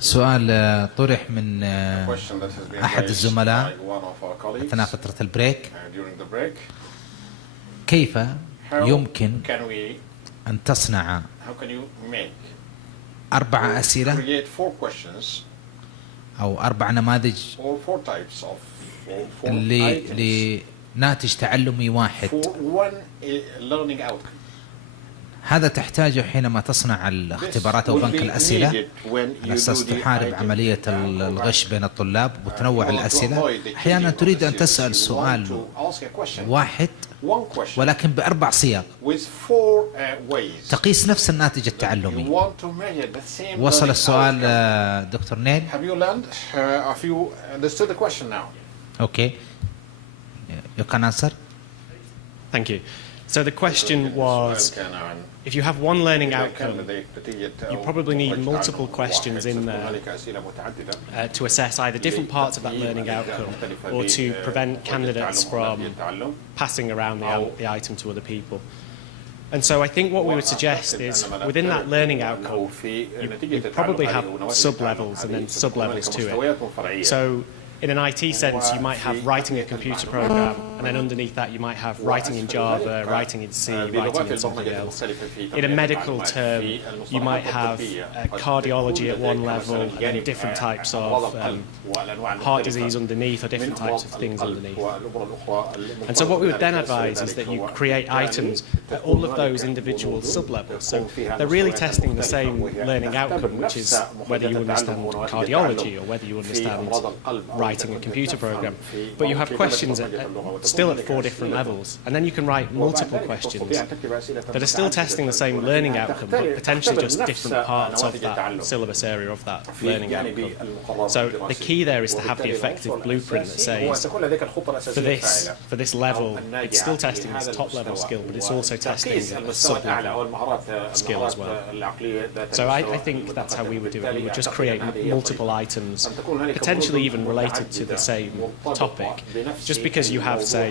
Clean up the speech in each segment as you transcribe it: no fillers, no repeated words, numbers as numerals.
سؤال طرح من أحد الزملاء أثناء فترة البريك: كيف يمكن أن تصنع 4 أسئلة أو 4 نماذج لناتج تعلمي واحد؟ هذا تحتاجه حينما تصنع الاختبارات أو بنك الأسئلة على أساس تحارب عملية الغش بين الطلاب وتنوع الأسئلة. أحيانا تريد أن تسأل سؤال واحد ولكن ب4 صيغ تقيس نفس الناتج التعلمي. وصل السؤال دكتور نيل؟ Okay. You can answer. Thank you. So the question was, if you have one learning outcome, you probably need multiple questions in there to assess either different parts of that learning outcome or to prevent candidates from passing around the item to other people. And so I think what we would suggest is, within that learning outcome, you probably have sub-levels and then sub-levels to it. So in an IT sense, you might have writing a computer program, and then underneath that you might have writing in Java, writing in C, writing in something else. In a medical term, you might have cardiology at one level, and then different types of heart disease underneath, or different types of things underneath. And so what we would then advise is that you create items at all of those individual sub-levels. So they're really testing the same learning outcome, which is whether you understand cardiology or whether you understand writing a computer program, but you have questions still at 4 different levels, and then you can write multiple questions that are still testing the same learning outcome, but potentially just different parts of that syllabus area of that learning outcome. So the key there is to have the effective blueprint that says, for this level, it's still testing this top level skill, but it's also testing a sub-level skill as well. So I think that's how we would do it. We would just create multiple items, potentially even related to the same topic. Just because you have, say,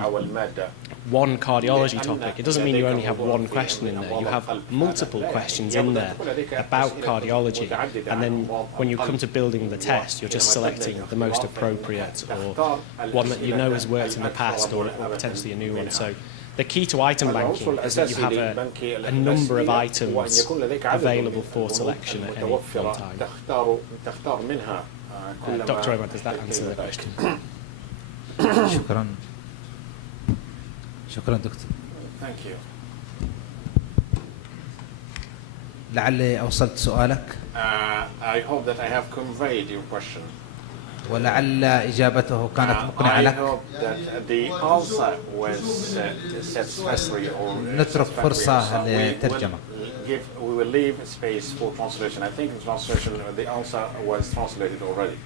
one cardiology topic, it doesn't mean you only have one question in there. You have multiple questions in there about cardiology, and then when you come to building the test, you're just selecting the most appropriate, or one that you know has worked in the past, or potentially a new one. So the key to item banking is that you have a number of items available for selection at any one time. Dr. Omar, does that answer the question? شكرا دكتور. Thank you. لعلي أوصلت سؤالك. I hope that I have conveyed your question. ولعل إجابته كانت مقنعة لك. I hope that the answer was satisfactory or نترك فرصة للترجمة. We will leave space for translation. I think in translation the answer was translated already.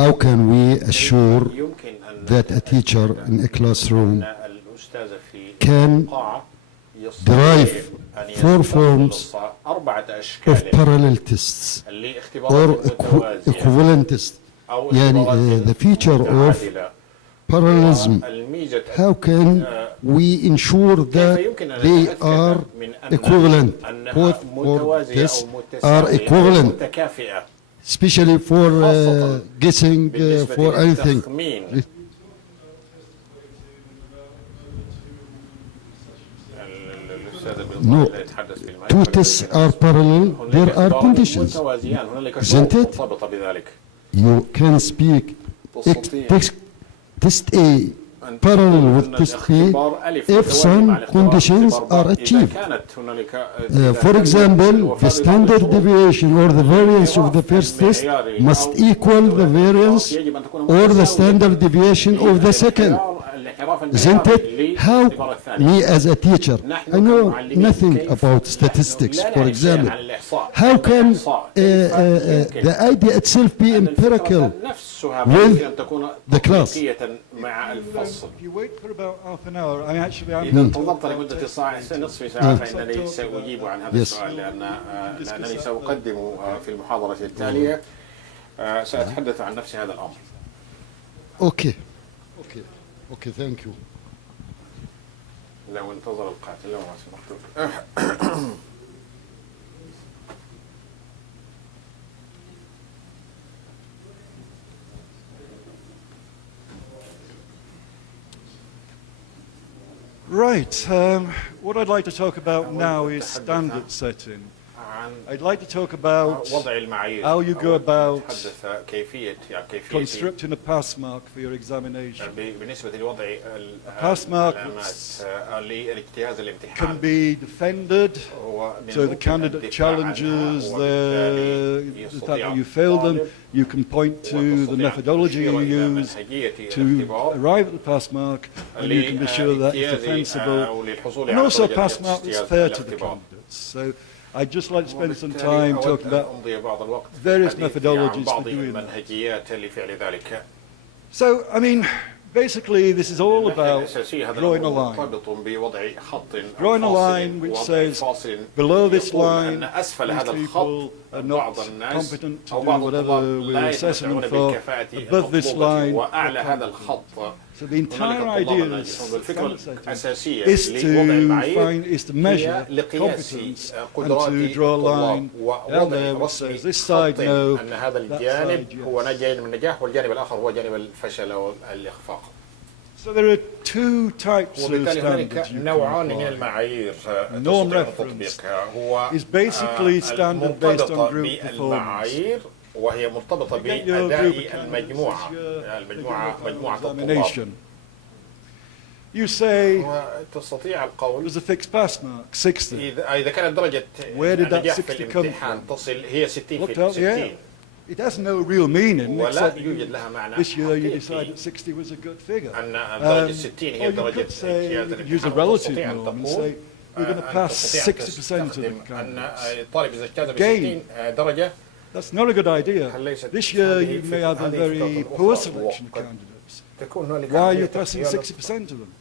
How can we assure that a teacher in a classroom can derive 4 forms of parallel tests or equivalent tests? The feature of parallelism, how can we ensure that they are equivalent? Both tests are equivalent, especially for guessing for anything. No, 2 tests are parallel, there are conditions, isn't it? You can speak test A parallel with test B if some conditions are achieved. For example, the standard deviation or the variance of the first test must equal the variance or the standard deviation of the second. Isn't it? How me as a teacher, I know nothing about statistics, for example. How can the idea itself be empirical with the class? If you wait for about half an hour, I actually إذا انتظرت لمدة نصف ساعة فإنني سأجيب عن هذا السؤال لأنني سأقدم في المحاضرة التالية سأتحدث عن نفس هذا الأمر. Okay, thank you. لو انتظر القاتل لو ما سمحت. Right. What I'd like to talk about now is standard setting. I'd like to talk about how you go about constructing a pass mark for your examination. A pass mark can be defended, so the candidate challenges the fact that you failed them. You can point to the methodology you use to arrive at the pass mark, and you can be sure that it's defensible. And also a pass mark that's fair to the candidates. So I'd just like to spend some time talking about various methodologies for doing that. So, I mean, basically this is all about drawing a line. Drawing a line which says, below this line, these people are not competent to do whatever we're assessing them for. Above this line, so the entire idea is to measure competence and to draw a line down there which says this side no, that side yes. So there are two types of standards you can apply. Norm reference is basically standard based on group performance. وهي مرتبطة بأداء مجموعة الطلاب. You say تستطيع القول there's a fixed pass mark 60. إذا كانت درجة النجاح في الامتحان تصل هي 60. It has no real meaning except يوجد لها معنى this year you decided 60 was a good figure. أن درجة 60 هي درجة اجتياز الامتحان. Use a relative norm and say we're going to pass 60% of the candidates. الطالب إذا اجتاز ب 60 درجة. That's not a good idea. This year you may have a very poor selection of candidates. Why are you passing 60% of them?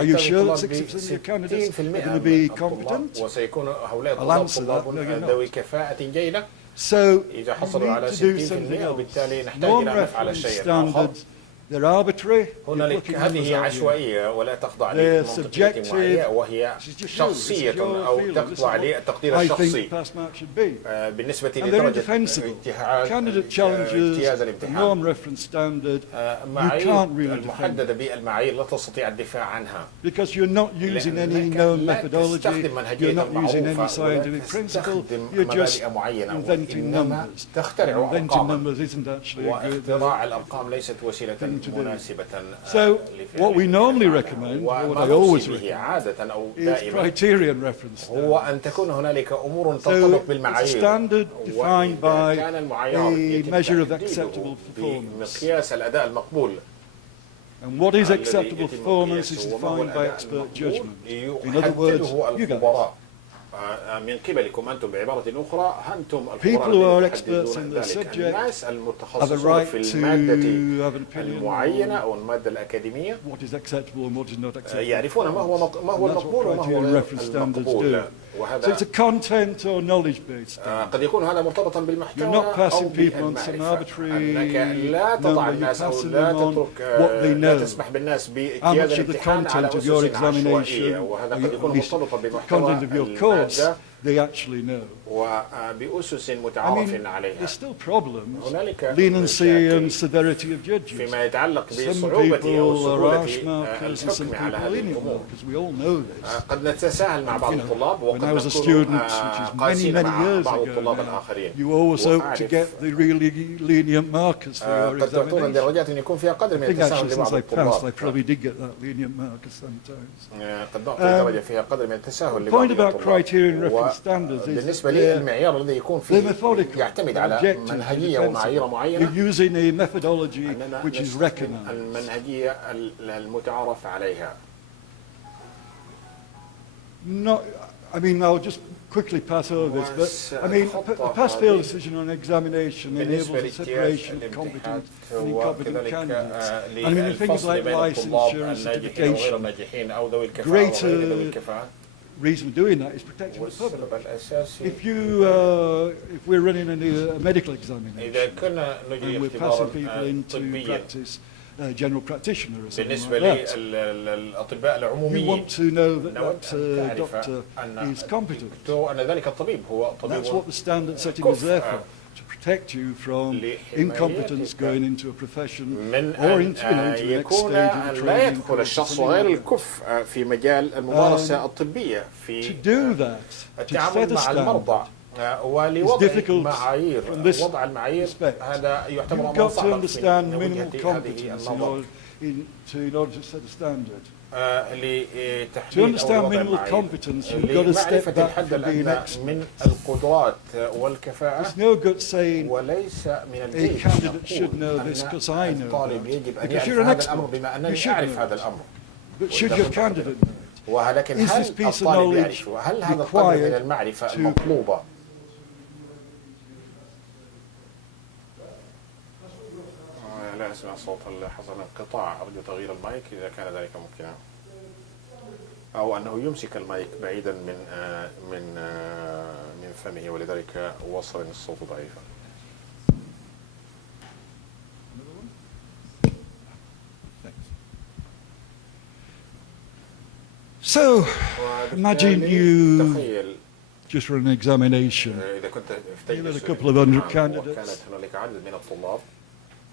Are you sure that 60% of your candidates are going to be competent? I'll answer that. No, you're not. So you need to do something else. Non-reference standards, they're arbitrary. هذه عشوائية ولا تخضع لمنطقية معينة وهي شخصية أو تخضع للتقدير الشخصي بالنسبة لدرجة اجتياز الامتحان. المعايير المحددة بالمعايير لا تستطيع الدفاع عنها. Because you're not using any known methodology, you're not using any scientific principle, you're just inventing numbers. Inventing numbers isn't actually a good واختراع الأرقام ليست وسيلة مناسبة. So what we normally recommend, or what I always recommend, is criterion reference. هو أن تكون هنالك أمور ترتبط بالمعايير. Standard defined by a measure of acceptable performance. مقياس الأداء المقبول. And what is acceptable performance is defined by expert judgment. In other words, you guys. من قبلكم أنتم بعبارة أخرى أنتم People who are experts in their subject have a right to have an opinion المعينة أو المادة الأكاديمية. What is acceptable and what is not acceptable. يعرفون ما هو المقبول وما هو المقبول. So it's a content or knowledge-based. قد يكون هذا مرتبطا بالمحتوى. You're not passing people on some arbitrary لا تضع الناس أو لا تترك لا تسمح بالناس باجتياز الامتحان على أسس عشوائية وهذا قد يكون مرتبطا بالمحتوى المادة. They actually know. وبأسس متعارف عليها. There's still problems. Leniency and severity of judges. فيما يتعلق بصعوبة أو سهولة الحكم على هذه الأمور. We all know this. قد نتساهل مع بعض الطلاب وقد نكون قاسين مع بعض الطلاب الآخرين. You always hope to get the really lenient markers for your قد تعطون الدرجات أن يكون فيها قدر من التساهل لبعض الطلاب. I probably did get that lenient markers sometimes. قد نعطي درجة فيها قدر من التساهل لبعض الطلاب. بالنسبة للمعيار الذي يكون فيه يعتمد على منهجية ومعايير معينة. Using a methodology which is recognized. المنهجية المتعارف عليها. I mean, I'll just quickly pass over this, but I mean, a pass-fail decision on examration enables the separation of competent and incompetent candidates. I mean, things like licensure and certification, greater reason for doing that is protecting the public. If we're running a medical examination and we're passing people into practice, general practitioner or something بالنسبة like that. للأطباء You العموميين want to know that نود that أن تعرف doctor أن is competent. أن ذلك الطبيب هو That's طبيب what the standard setting is there for, to protect you from incompetence going into a profession من or أن into, into the next يكون stage of the أن لا training يدخل course or الشخص something غير like that. الكفء في مجال الممارسة الطبية To في do that, to set التعامل a مع standard, المرضى ولوضع difficult معايير from this وضع المعايير respect. هذا يعتبر you've أمر got to صعب understand من minimal وجهة هذه competence النظر in order to set a standard. To لتحديد understand أو وضع minimal المعايير competence, you've got to step لمعرفة back الحد from being الأدنى expert. من القدرات والكفاءة There's no good saying وليس من a الجيد candidate أن should know نقول this because أن I know الطالب that. يجب أن Because يعرف you're an هذا الأمر expert. بما You أنني should أعرف know هذا it. الأمر. But should your candidate know it? ولكن Is هل this piece of الطالب knowledge يعرفه؟ هل هذا القدر من required المعرفة to- المطلوبة؟ لا أسمع صوت حصل انقطاع، أرجو تغيير المايك إذا كان ذلك ممكنا، أو أنه يمسك المايك بعيدا من فمه، ولذلك وصل الصوت ضعيفا. So, imagine you تخيل just for an examination, إذا كنت you had a couple of hundred candidates. وكانت هنالك عدد من الطلاب.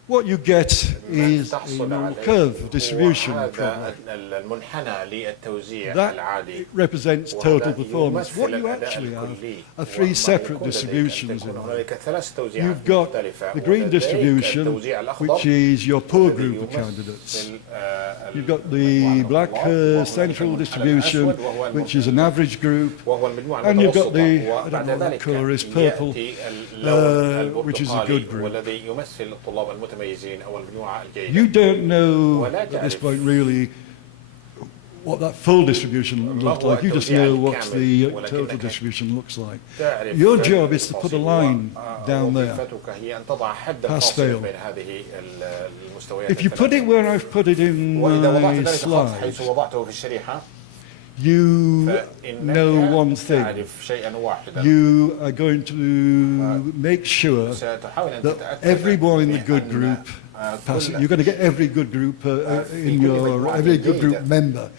What you get is a normal curve of distribution هذا probably. المنحنى للتوزيع That العادي. represents total وهذا performance. What يمثل you الأداء actually have الكلي. are three وما separate يكون لديك أن distributions تكون in there. هنالك ثلاث توزيعات You've got مختلفة. the green ولديك distribution, التوزيع الأخضر which is your poor الذي group of يمثل candidates. ال- You've got the black وهو central المنحنى distribution, الأسود وهو which is an average group. وهو المجموعة And you've got المتوسطة. the, I don't know وبعد what ذلك colour is, purple, يأتي اللون which is a البرتقالي good group. والذي يمثل الطلاب المتميزين أو المجموعة You الجيدة. don't know at this point really what that full distribution looks like. You just know what the total distribution looks like. Your job is to put a line down there. وظيفتك هي أن تضع حد Pass فاصل fail. بين هذه المستويات If you put it where I've put it in وإذا وضعت my ذلك الخط حيث slide, وضعته في الشريحة you فإنك know one thing. تعرف شيئا واحدا. You are going to make sure ستحاول أن that تتأكد everyone in the good بأن group pass it. كل You're going to get every good group in your, every good group member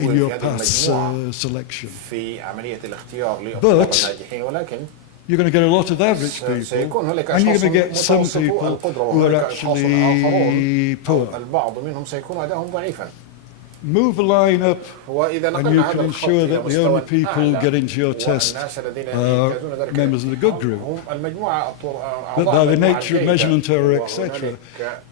in your pass selection. في عملية الاختيار للطلاب الناجحين، ولكن You're going to get a lot of average people, سيكون هناك and you're أشخاص going to get some متوسطو people القدرة who are وهناك أشخاص آخرون actually poor. البعض منهم سيكون أداؤهم ضعيفا. Move a line up, وإذا and you نقلنا can هذا الخط ensure إلى that the مستوى only people who أعلى get into your test والناس الذين are يجتازون ذلك members of the good group. هم المجموعة But by the nature of measurement error, etc.,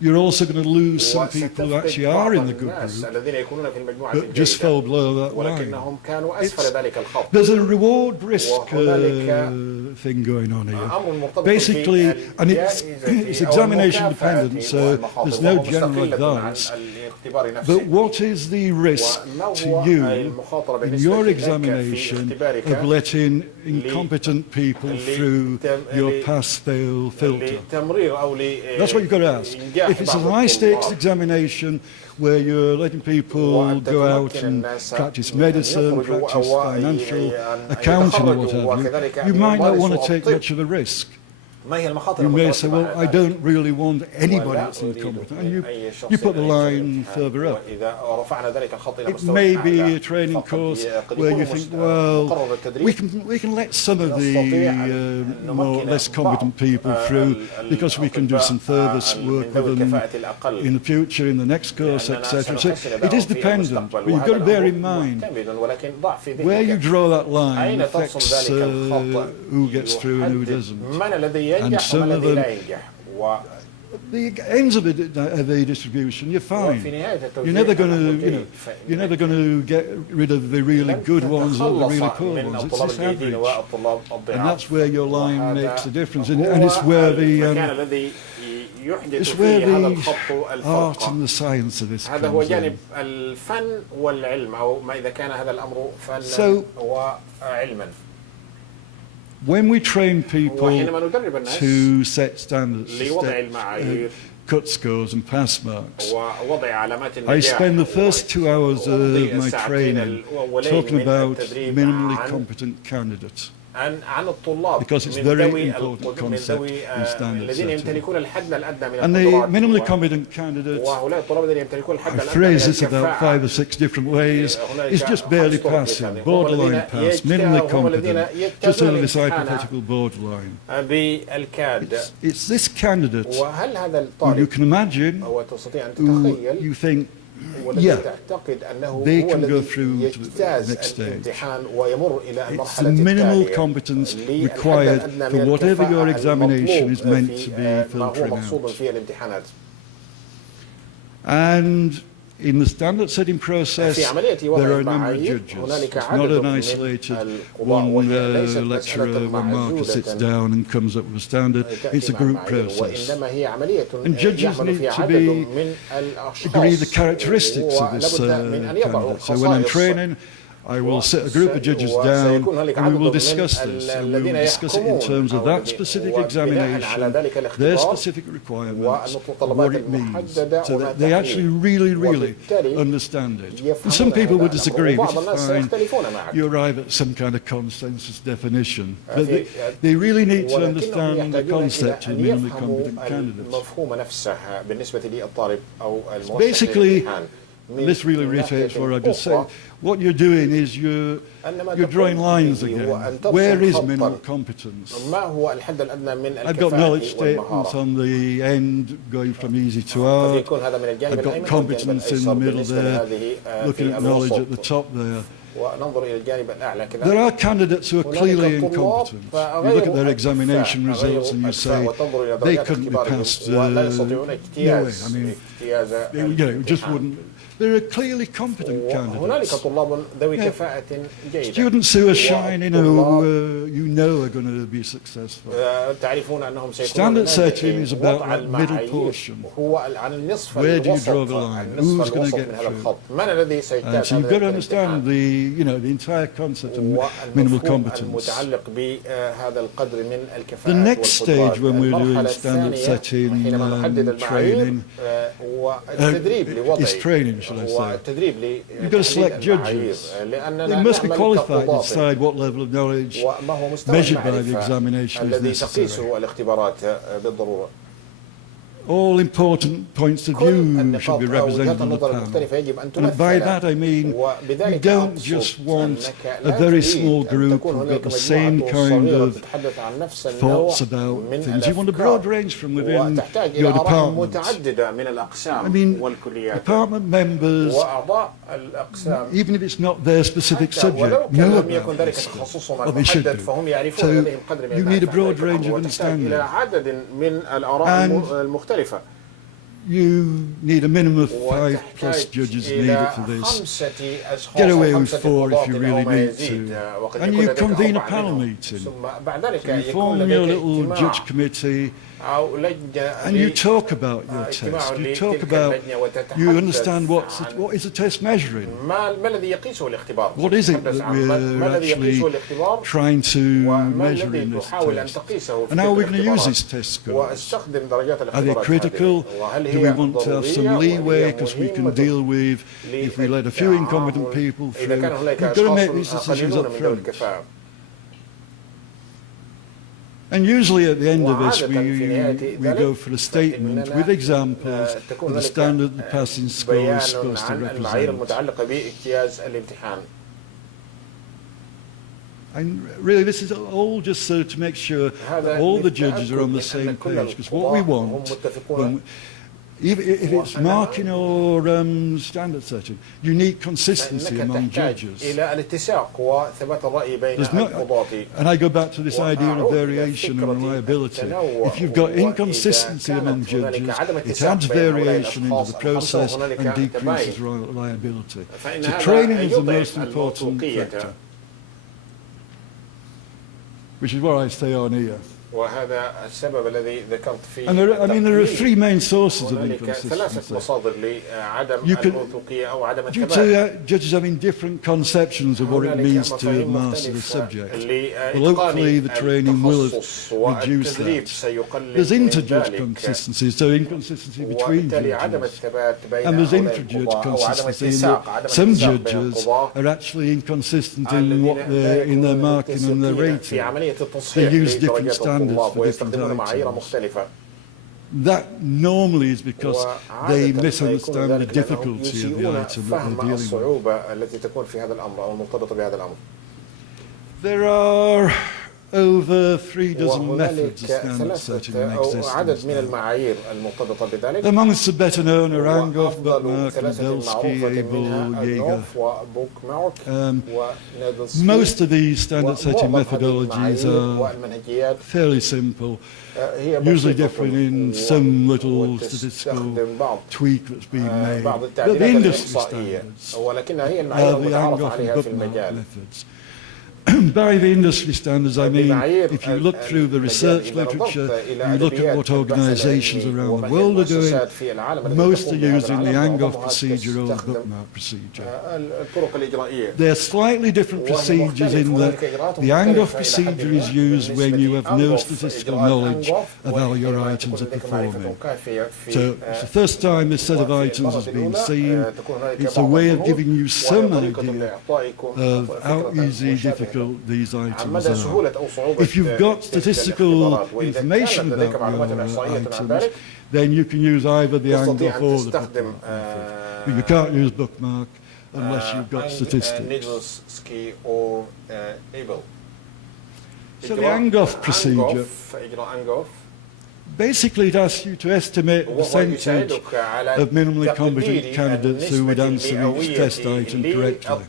you're also going to lose some people who actually are in the good group, الذين يكونون في المجموعة but just fell below that line. ولكنهم كانوا أسفل ذلك الخط. There's a reward-risk وهنالك thing going on here. أمر مرتبط Basically, and بالجائزة it's أو examination المكافأة dependent, so والمخاطر، there's no وهو general مستقلة عن advice. الاختبار But نفسه. what is the risk وما to هو you المخاطرة in بالنسبة your لك examination في اختبارك of letting incompetent people through your pass-fail filter? لتمرير أو That's what you've got to ask. If it's a high-stakes examination where you're letting people go out and practice medicine, practice financial accounting or what have you, you might not want to take much of a risk. ما هي المخاطر You may المترتبة say, well, على I don't really want anybody ولا that's أريد incompetent. من And أي شخص you put the أن line يكون further up. وإذا رفعنا ذلك الخط إلى It مستوى may be أعلى a training فقد course قد where يكون you think, مقرر well, التدريب we can let some of the نستطيع أن more نمكن less competent people بعض through because we can do some further work من ذوي with them الكفاءة الأقل in the future, in the next course, لأننا etc. So سنحسن it أداءهم is في dependent, المستقبل، but you've got to وهذا bear in الأمر mind معتمد، ولكن ضع في where you ذهنك draw that line أين affects تصل ذلك الخط who gets through and who يحدد doesn't. من الذي And ينجح some ومن of الذي them لا ينجح. the ends of a distribution, you're وفي fine. نهاية You're التوزيع never going الأمر to, جيد. you're never going to get rid of the really لن good ones or the really تتخلص poor من ones. It's الطلاب this الجيدين average. والطلاب And الضعاف. that's where your line وهذا makes a difference. And هو it's where المكان the الذي يحدث it's where فيه هذا the الخط art الفرق. and the science of this هذا هو comes جانب in. الفن والعلم، أو ما إذا كان هذا الأمر فنا So- وعلما. When we train people وحينما ندرب الناس to set standards, to لوضع set, المعايير cut scores and pass marks, ووضع علامات I النجاح، spend the first 2 hours of وأمضي my الساعتين training الأولين talking من about التدريب minimally عن competent candidates. عن الطلاب because it's من very ذوي important concept in standard الذين setting. يمتلكون الحد الأدنى من And the القدرات minimally competent candidates, وهؤلاء الطلاب الذين يمتلكون الحد I الأدنى phrase من this about الكفاءة 5 or 6 different ways, هنالك is just barely passing, borderline pass, minimally competent, just over this hypothetical borderline. بالكاد. It's this candidate وهل هذا who you الطالب can imagine, وتستطيع أن who تتخيل you think, والذي yeah, تعتقد أنه they هو can go الذي through to the يجتاز next stage. الامتحان ويمر إلى It's the المرحلة minimal التالية competence للحد required الأدنى for من whatever your الكفاءة examination is المطلوب meant to be في ما هو filtering مقصود out. في الامتحانات. And in the standard setting process, في عملية there وضع are a number of المعايير judges. هنالك It's not عدد an من isolated القضاء one وهي ليست lecturer, مسألة one marker sits معزولة down and comes up with a standard. It's تأتي a مع group المعايير process. وإنما هي عملية And judges يعمل need فيها to عدد be من الأشخاص agree the characteristics of this ولابد من أن يضعوا candidate. So when I'm خصائص training, I will sit a group of judges down and we will discuss this. And we will discuss it in terms of that specific examination, their specific requirements, what it means, so that they actually really understand it. And some people will disagree, which is fine. You arrive at some kind of consensus definition. But they really need to understand the concept of minimally competent candidates. Basically, this really reiterates what I just said. What you're doing is you're drawing lines again. Where is minimal competence? I've got knowledge statements on the end going from easy to hard. I've got competence in the middle there, looking at knowledge at the top there. There are candidates who are clearly incompetent. You look at their examination results and you say they couldn't be passed. No way. I mean, it just wouldn't. There are clearly competent candidates. Students who are shining, who you know are going to be successful. Standard setting is about that middle portion. Where do you draw the line? Who's going to get through? And so you've got to understand the entire concept of minimal competence. The next stage when we're doing standard setting training is training, shall I say. You've got to select judges. They must be qualified to decide what level of knowledge measured by the examination is necessary. All important points of view should be represented on the panel. And by that I mean you don't just want a very small group who've got the same kind of thoughts about things. You want a broad range from within your department. I mean, department members, even if it's not their specific subject, know about this stuff, or they should do. So you need a broad range of understanding. And you need a minimum of 5+ judges needed for this. Get away with 4 if you really need to. And you convene a panel meeting. So you form your little judge committee and you talk about your test. You talk about, you understand what is the test measuring? What is it that we're actually trying to measure in this test? And how are we going to use these test scores? Are they critical? Do we want to have some leeway because we can deal with if we let a few incompetent people through? We've got to make these decisions up front. And usually at the end of this we go for a statement with examples of the standard the passing score is supposed to represent. And really this is all just so to make sure that all the judges are on the same page, because what we want, if it's marking or standard setting, you need consistency among judges. And I go back to this idea of variation and reliability. If you've got inconsistency among judges, it adds variation into the process and decreases reliability. So training is the most important factor, which is what I say on here. وهذا السبب الذي ذكرت فيه. And there are three main sources of هنالك ثلاثة inconsistency. مصادر لعدم الموثوقية أو عدم Due الثبات. to judges having different conceptions of what it means to master the subject. Well, hopefully the training will have reduced that. There's interjudge consistency, so inconsistency between judges. And there's intrajudge consistency in that some judges are actually inconsistent in their marking and their rating. They use different standards for different items. That normally is because they misunderstand the difficulty of the item that they're dealing with. There are over 36 methods of standard setting in existence now. Amongst the better known are Angoff, Bookmark, Nadelsky, Abel, Jaeger. Most of these standard setting methodologies are fairly simple, usually differing in some little statistical tweak that's being made. But the industry standards are the Angoff and Bookmark methods. By the industry standards, I mean, if you look through the research literature, you look at what organizations around the world are doing, most are using the Angoff procedure or the Bookmark procedure. They're slightly different procedures in that the Angoff procedure is used when you have no statistical knowledge of how your items are performing. So it's the first time this set of items has been seen. It's a way of giving you some idea of how easy, difficult these items are. If you've got statistical information about your items, then you can use either the Angoff or the Bookmark. But you can't use Bookmark unless you've got statistics. So the Angoff procedure, basically it asks you to estimate the percentage of minimally competent candidates who would answer each test item correctly.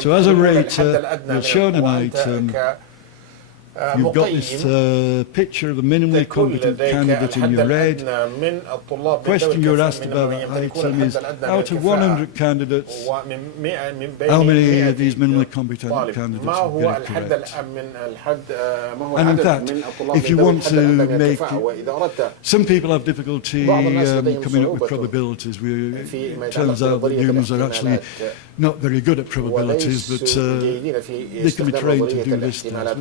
So as a rater, you're shown an item, you've got this picture of a minimally competent candidate in your red. The question you're asked about that item is, out of 100 candidates, how many of these minimally competent candidates will get it correct? And in fact, if you want to make it, some people have difficulty coming up with probabilities. It turns out that humans are actually not very good at probabilities, but they can be trained to do this task.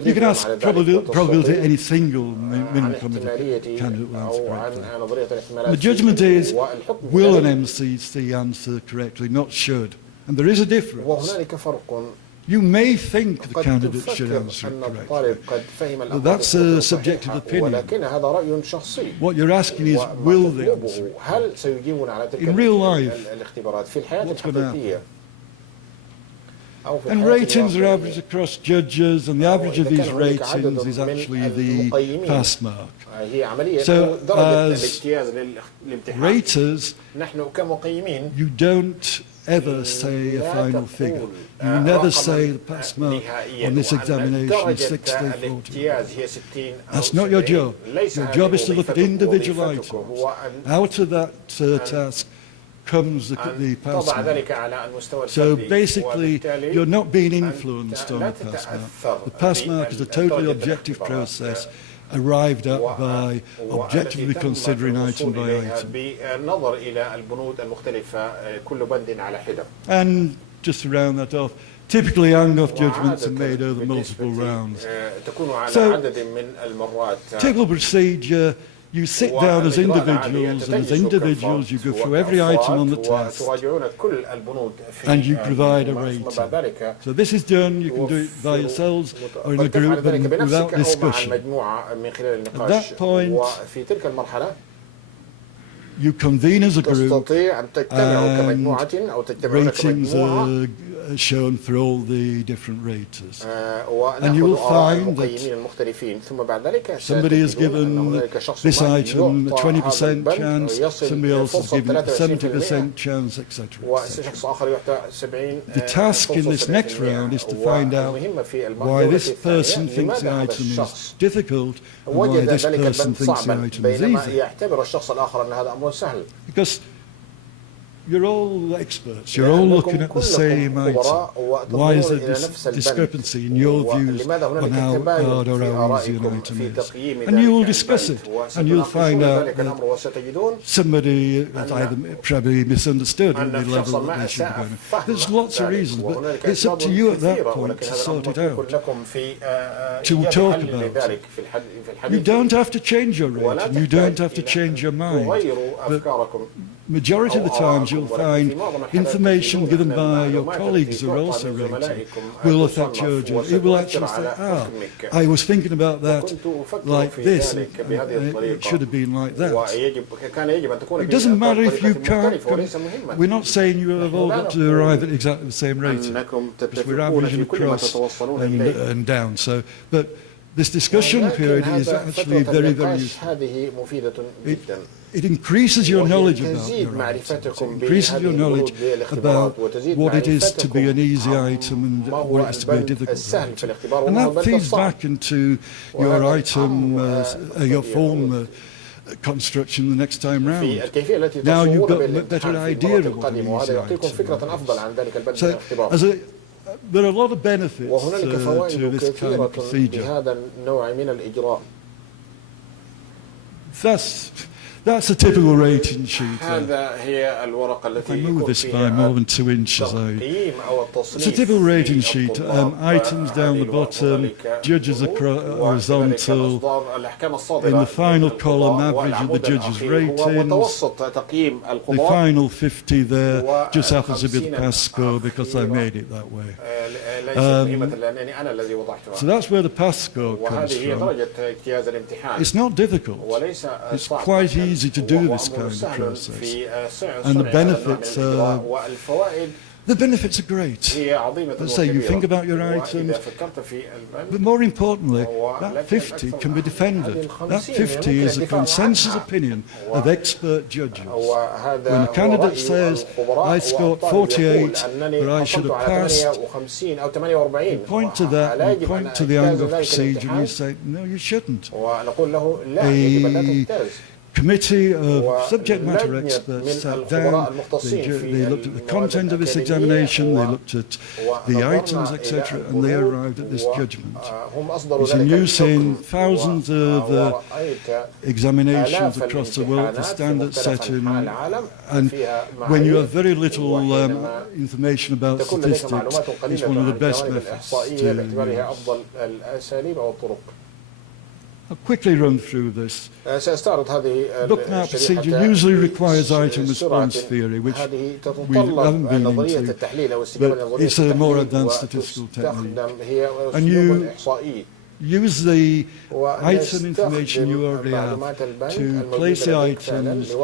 You can ask probability any single minimum competent candidate will answer correctly. The judgment is, will an MCC answer correctly, not should. And there is a difference. You may think the candidate should answer it correctly, but that's a subjective opinion. What you're asking is, will they answer it? In real life, what's going to happen? And ratings are averaged across judges, and the average of these ratings is actually the pass mark. So as raters, you don't ever say a final figure. You never say the pass mark on this examination is 60, 40. That's not your job. Your job is to look at individual items. Out of that task comes the pass mark. So basically, you're not being influenced on the pass mark. The pass mark is a totally objective process arrived at by objectively considering item by item. And just to round that off, typically Angoff judgments are made over multiple rounds. So, typical procedure, you sit down as individuals, and as individuals you go through every item on the test, and you provide a rating. So this is done, you can do it by yourselves or in a group, but without discussion. At that point, you convene as a group, and ratings are shown for all the different raters. And you will find that somebody is given this item a 20% chance, somebody else is given it a 70% chance, etc. The task in this next round is to find out why this person thinks the item is difficult and why this person thinks the item is easy. Because you're all experts. You're all looking at the same item. Why is there this discrepancy in your views on how hard or how easy an item is? And you will discuss it, and you'll find out that somebody has either probably misunderstood at the level that they should be going at. There's lots of reasons, but it's up to you at that point to sort it out, to talk about it. You don't have to change your rate, and you don't have to change your mind. But majority of the times you'll find information given by your colleagues who are also rating will affect your judgment. It will actually say, I was thinking about that like this, and it should have been like that. It doesn't matter if you can't, we're not saying you have all got to arrive at exactly the same rating, because we're averaging across and down. So, but this discussion period is actually very, very useful. It increases your knowledge about your items. It increases your knowledge about what it is to be an easy item and what it is to be a difficult item. And that feeds back into your item, your form construction the next time round. Now you've got a better idea of what an easy item is. So, there are a lot of benefits to this kind of procedure. That's a typical rating sheet. If I move this by more than 2 inches out. It's a typical rating sheet. Items down the bottom, judges horizontal. In the final column, average of the judges' ratings. The final 50 there just happens to be the pass score because I made it that way. So that's where the pass score comes from. It's not difficult. It's quite easy to do this kind of process. And the benefits are great. Let's say you think about your items, but more importantly, that 50 can be defended. That 50 is a consensus opinion of expert judges. When a candidate says, I scored 48, but I should have passed, you point to that, you point to the angle of procedure, and you say, no, you shouldn't. Committee of subject matter experts sat down, they looked at the content of this examination, they looked at the items, etc., and they arrived at this judgment. It's in use in thousands of examinations across the world, the standard setting, and when you have very little information about statistics, it's one of the best methods to use. I'll quickly run through this. Bookmap procedure usually requires item response theory, which we haven't been into, but it's a more advanced statistical technique. And you use the item information you already have to place the items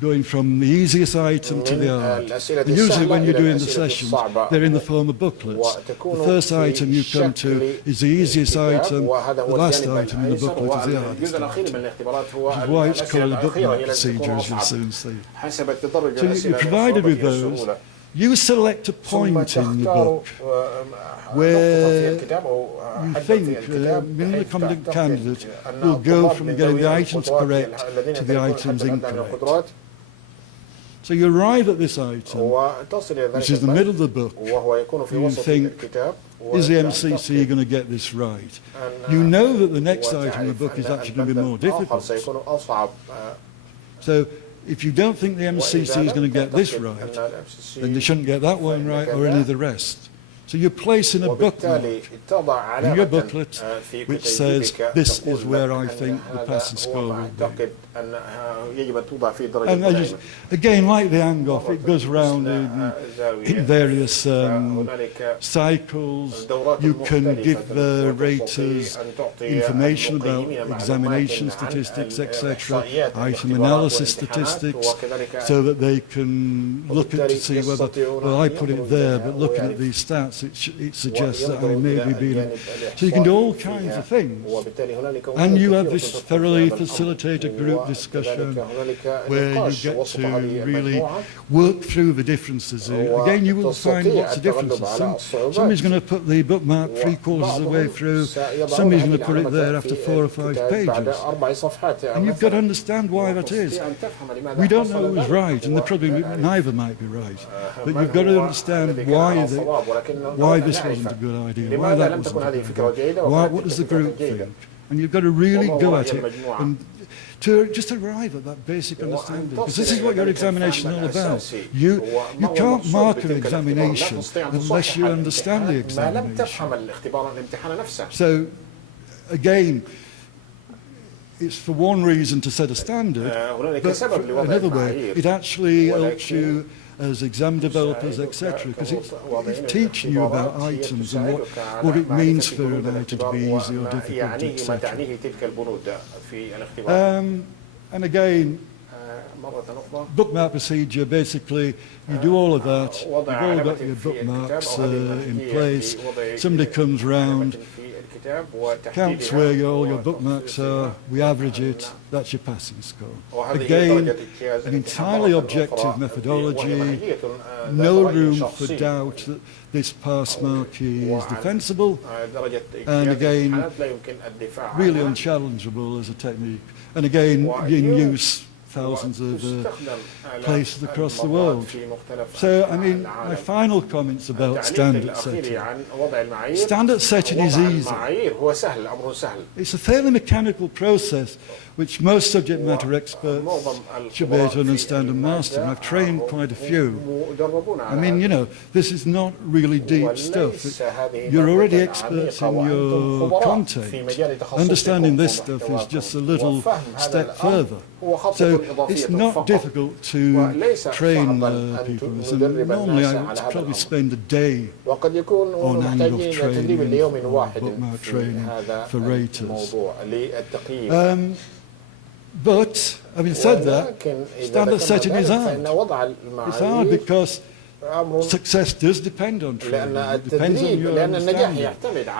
going from the easiest item to the hard. And usually when you're doing the sessions, they're in the form of booklets. The first item you come to is the easiest item, the last item in the booklet is the hardest item. Which is why it's called a bookmark procedure, as you'll soon see. So you're provided with those. You select a point in the book where you think minimally competent candidate will go from getting the items correct to the items incorrect. So you arrive at this item, which is the middle of the book, and you think, is the MCC going to get this right? You know that the next item in the book is actually going to be more difficult. So if you don't think the MCC is going to get this right, then they shouldn't get that one right or any of the rest. So you place in a bookmark in your booklet which says, this is where I think the passing score will be. And again, like the hang-off, it goes round in various cycles. You can give the raters information about examination statistics, etc., item analysis statistics, so that they can look at to see whether, well, I put it there, but looking at these stats, perhaps it suggests that I may be being... So you can do all kinds of things. And you have this thoroughly facilitated group discussion where you get to really work through the differences. Again, you will find lots of differences. Somebody's going to put the bookmark 3/4 of the way through, somebody's going to put it there after 4 or 5 pages. And you've got to understand why that is. We don't know who's right, and probably neither might be right. But you've got to understand why this wasn't a good idea, why that wasn't a good idea, what does the group think. And you've got to really go at it and to just arrive at that basic understanding. Because this is what your examination is all about. You can't mark an examination unless you understand the examination. So, again, it's for one reason to set a standard, but for another way, it actually helps you as exam developers, etc., because it's teaching you about items and what it means for an item to be easy or difficult, etc. And again, bookmark procedure, basically, you do all of that, you've all got your bookmarks in place, somebody comes round, counts where all your bookmarks are, we average it, that's your passing score. Again, an entirely objective methodology, no room for doubt that this pass mark is defensible, and again, really unchallengeable as a technique. And again, in use thousands of places across the world. So, I mean, my final comments about standard setting. Standard setting is easy. It's a fairly mechanical process which most subject matter experts should be able to understand and master. And I've trained quite a few. I mean, you know, this is not really deep stuff. You're already experts in your content. Understanding this stuff is just a little step further. So it's not difficult to train people. So normally I would probably spend a day on annual training, or bookmark training for raters. But, having said that, standard setting is hard. It's hard because success does depend on training. It depends on your understanding.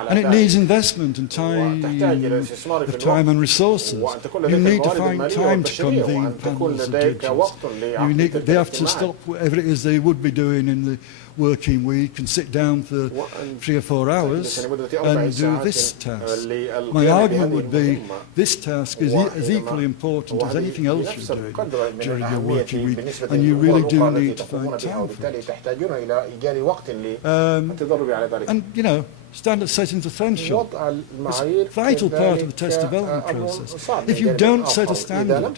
And it needs investment and time, and resources. You need to find time to convene panels of judges. They have to stop whatever it is they would be doing in the working week and sit down for 3 or 4 hours and do this task. My argument would be this task is as equally important as anything else you're doing during your working week, and you really do need to find time for it. And, you know, standard setting is essential. It's a vital part of the test development process. If you don't set a standard,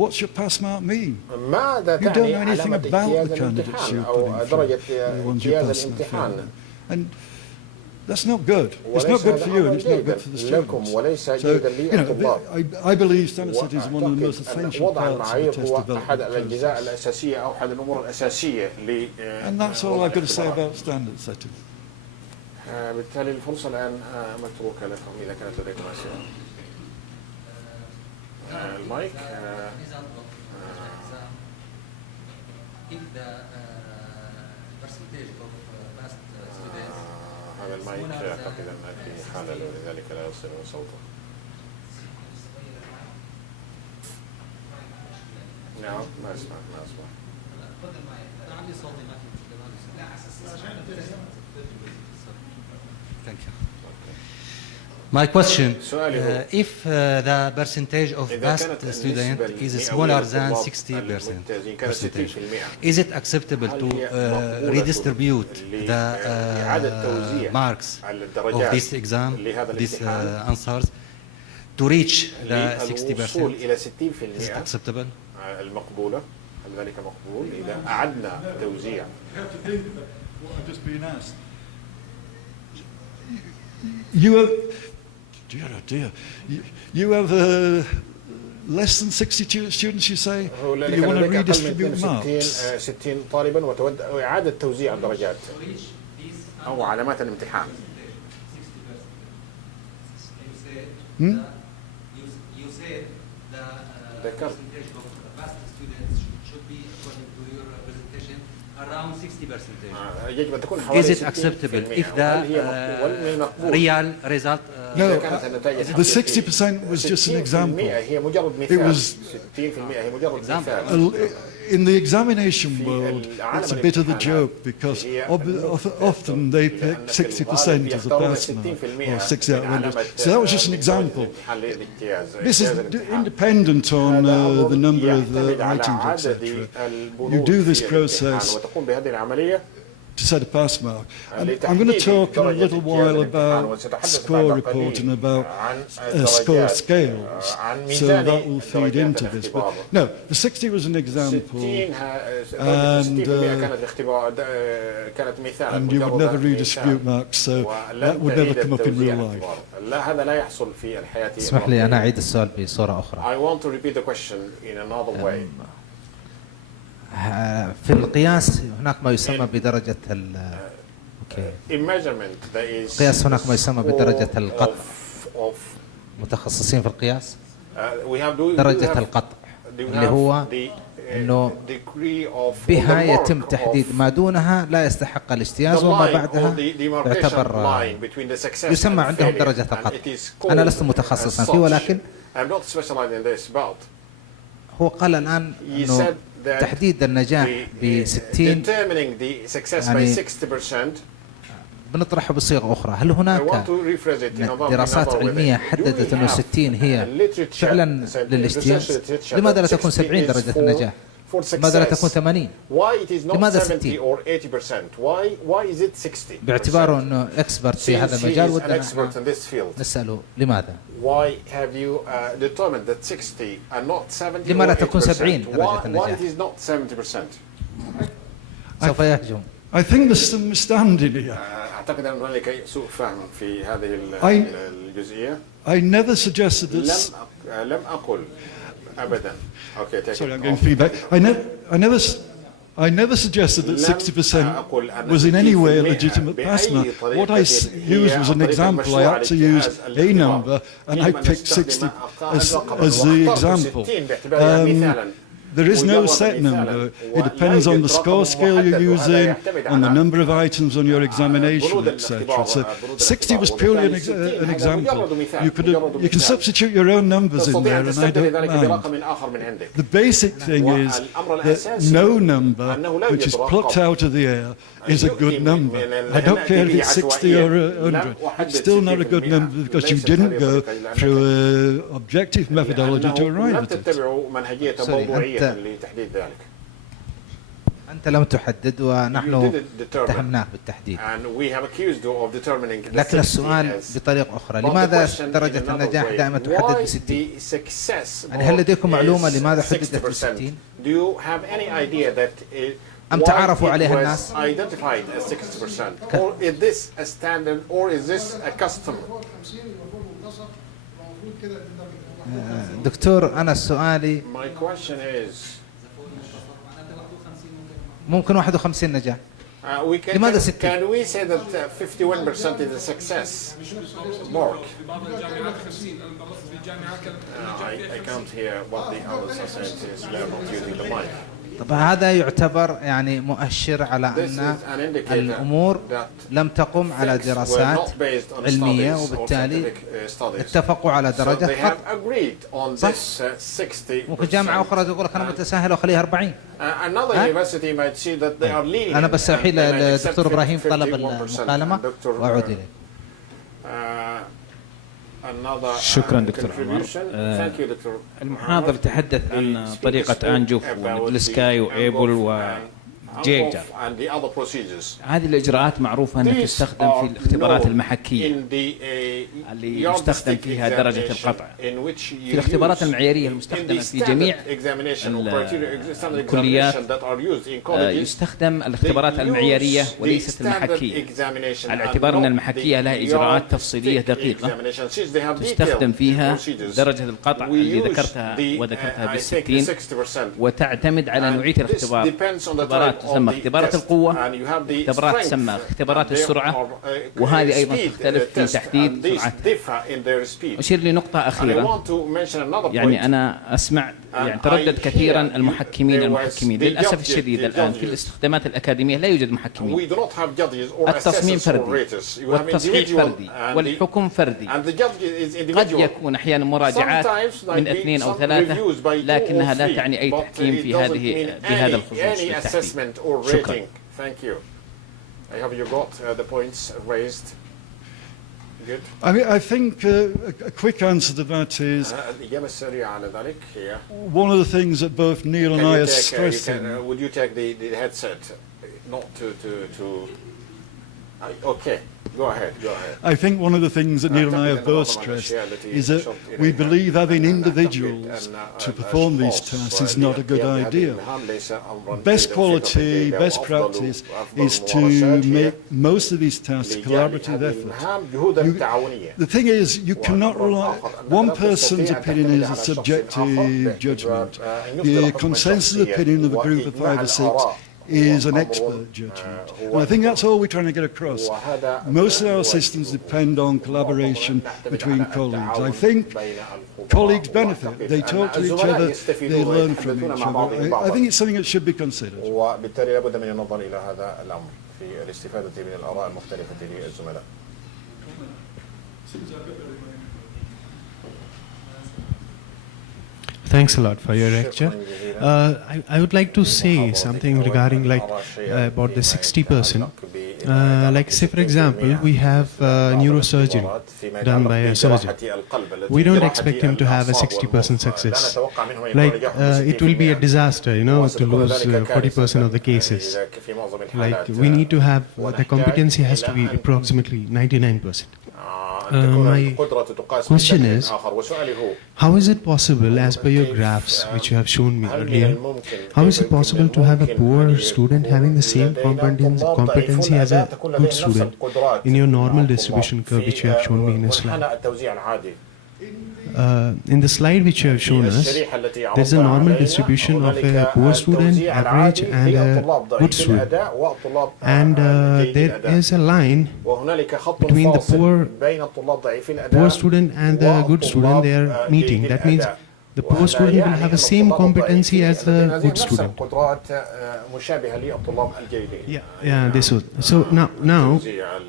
what's your pass mark mean? You don't know anything about the candidates you're putting through, the ones you pass them. And that's not good. It's not good for you, and it's not good for the students. So, you know, I believe standard setting is one of the most essential parts of the test development process. And that's all I've got to say about standard setting. بالتالي الفرصة الآن متروكة لكم إذا كانت لديكم أسئلة. المايك. هذا المايك أعتقد أن فيه خلل ولذلك لا يوصل صوته. نعم ما أسمع. Thank you. My question, if the percentage of passed student is smaller than 60%, is it acceptable to redistribute the marks of this exam, these answers, to reach the 60%? Is it acceptable? المقبولة. هل ذلك مقبول إذا أعدنا توزيع؟ I'm just being asked. You have, dear. You have less than 60 students, you say? You want to redistribute marks? 60 طالبا وإعادة توزيع الدرجات أو علامات الامتحان. You said the percentage of passed students should be, according to your presentation, around 60%. يجب أن تكون حوالي Is it acceptable 60%. if هل هي the مقبول؟ real result No, كانت النتائج the 60% was just an 60% example. هي مجرد It مثال. was 60% هي مجرد مثال. In the examination world, it's a bit of a joke because often they pick 60% as a pass mark or 60 out of 100. So that was just an example. This is independent on the number of items, etc. You do this process to set a pass mark. And I'm going to talk in a little while about score report and about score scales, so that will feed into this. But no, the 60 was an example, and you would never read a dispute mark, so that would never come up in real life. لا هذا لا يحصل في الحياة. اسمح لي أنا أعيد السؤال بصورة أخرى. I want to repeat the question in another way. في القياس هناك ما يسمى بدرجة القياس، هناك ما يسمى بدرجة القطع. متخصصين في القياس درجة القطع اللي هو أنه بها يتم تحديد ما دونها لا يستحق الاجتياز وما بعدها يعتبر يسمى عندهم درجة القطع. أنا لست متخصصا فيه، ولكن هو قال الآن أنه تحديد النجاح ب60 يعني بنطرحه بصيغة أخرى. هل هناك دراسات علمية حددت أنه 60 هي فعلا للاجتياز؟ لماذا لا تكون 70 درجة النجاح؟ لماذا لا تكون 80؟ لماذا 60؟ باعتباره أنه إكسبرت في هذا المجال ودنا نسأله لماذا؟ لما لا تكون 70 درجة النجاح؟ سوف يهجم. I think there's some misunderstanding here. أعتقد أن هناك سوء فهم في هذه الجزئية. I never suggested that. لم أقل أبدا. Okay, sorry, I'm getting feedback. I never suggested that 60% was in any way a legitimate pass mark. What I used was an example. I had to use a number, and I picked 60 as the example. There is no set number. It depends on the score scale you're using, on the number of items on your examination, etc. So 60 was purely an example. You can substitute your own numbers in there, and I don't mind. The basic thing is that no number which is plucked out of the air is a good number. I don't care if it's 60 or 100. It's still not a good number because you didn't go through an objective methodology to arrive at it. أنت لم تحدد ونحن اتهمناك بالتحديد. لكن السؤال بطريقة أخرى، لماذا درجة النجاح دائما تحدد ب60؟ يعني هل لديكم معلومة لماذا حددت ب60؟ أم تعارفوا عليها الناس؟ دكتور أنا سؤالي ممكن 51 نجاح. لماذا 60؟ Can we say that 51% is a success? Mark. I can't hear what the other societies learn not using the mic. طبعا هذا يعتبر يعني مؤشر على أن الأمور لم تقم على دراسات علمية، وبالتالي اتفقوا على درجة قطع. صح؟ ممكن جامعة أخرى تقول لك أنا متساهل وخليها 40. أنا بس أحيل الدكتور إبراهيم طلب المكالمة وأعود إليه. شكرا دكتور عمر. المحاضر تحدث عن طريقة أنجوف والسكاي وإيبل وجيجر. هذه الإجراءات معروفة أنها تستخدم في الاختبارات المحكية اللي يستخدم فيها درجة القطع. في الاختبارات المعيارية المستخدمة في جميع الكليات يستخدم الاختبارات المعيارية وليست المحكية، على اعتبار أن المحكية لها إجراءات تفصيلية دقيقة تستخدم فيها درجة القطع اللي ذكرتها وذكرتها ب60، وتعتمد على نوعية الاختبار. اختبارات تسمى اختبارات القوة، اختبارات تسمى اختبارات السرعة، وهذه أيضا تختلف في تحديد سرعتها. أشير لنقطة أخيرة، يعني أنا أسمع يعني تردد كثيرا المحكمين للأسف الشديد الآن في الاستخدامات الأكاديمية لا يوجد محكمين. التصميم فردي والتصحيح فردي والحكم فردي. قد يكون أحيانا مراجعات من 2 أو 3، لكنها لا تعني أي تحكيم في بهذا الخصوص بالتحديد. شكرا. I hope you got the points raised. Good. I think a quick answer to that is الإجابة السريعة على ذلك هي one of the things that both Neil and I are stressing. Would you take the headset? Not to okay. Go ahead. I think one of the things that Neil and I have both stressed is that we believe having individuals to perform these tasks is not a good idea. Best quality, best practice is to make most of these tasks collaborative effort. The thing is, you cannot rely, one person's opinion is a subjective judgment. The consensus opinion of a group of 5 or 6 is an expert judgment. And I think that's all we're trying to get across. Most of our systems depend on collaboration between colleagues. I think colleagues benefit. They talk to each other, they learn from each other. I think it's something that should be considered. وبالتالي لابد من النظر إلى هذا الأمر في الاستفادة من الآراء المختلفة للزملاء. Thanks a lot for your lecture. I would like to say something regarding about the 60%. Like say for example, we have neurosurgery done by a surgeon. We don't expect him to have a 60% success. Like it will be a disaster, you know, to lose 40% of the cases. Like we need to have, the competency has to be approximately 99%. My question is, how is it possible, as per your graphs which you have shown me earlier, how is it possible to have a poor student having the same competency as a good student in your normal distribution curve which you have shown me in a slide? In the slide which you have shown us, there is a normal distribution of a poor student, average, and a good student. And there is a line between the poor student and the good student they are meeting. That means the poor student will have the same competency as the good student. Yeah, this was. So now